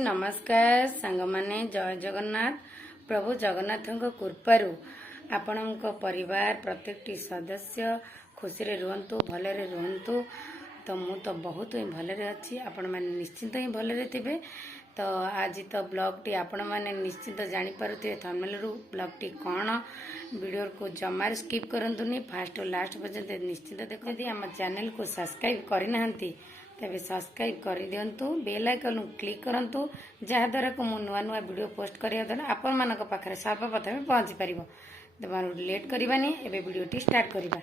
नमस्कार सांग माने जय जगन्नाथ। प्रभु जगन्नाथ कृपारू आपण परिवार प्रत्येक सदस्य खुशी रे रुहंतु भले रे रुहंतु। तो मु तो बहुत ही भले अच्छी आपण मैंने निश्चिंत ही भले थे। तो आज तो ब्लॉग टी आपण मैंने निश्चिंत जानीपे थंबनेल रु ब्लॉग टी कौन वीडियो को जमार स्किप करंतुनी फास्ट और लास्ट पर्यंत निश्चिंत देखो। यदि आम चैनल को सब्सक्राइब करना तेरे सब्सक्राइब कर दिंतु बेल आइकन क्लिक करूँ जहाद्वारा को मुझे नुआ नुआ वीडियो पोस्ट करने द्वारा आपण मान पाखे सर्वप्रथम पहुँची पार। तो लेट करवानी एवं वीडियो स्टार्ट करवा।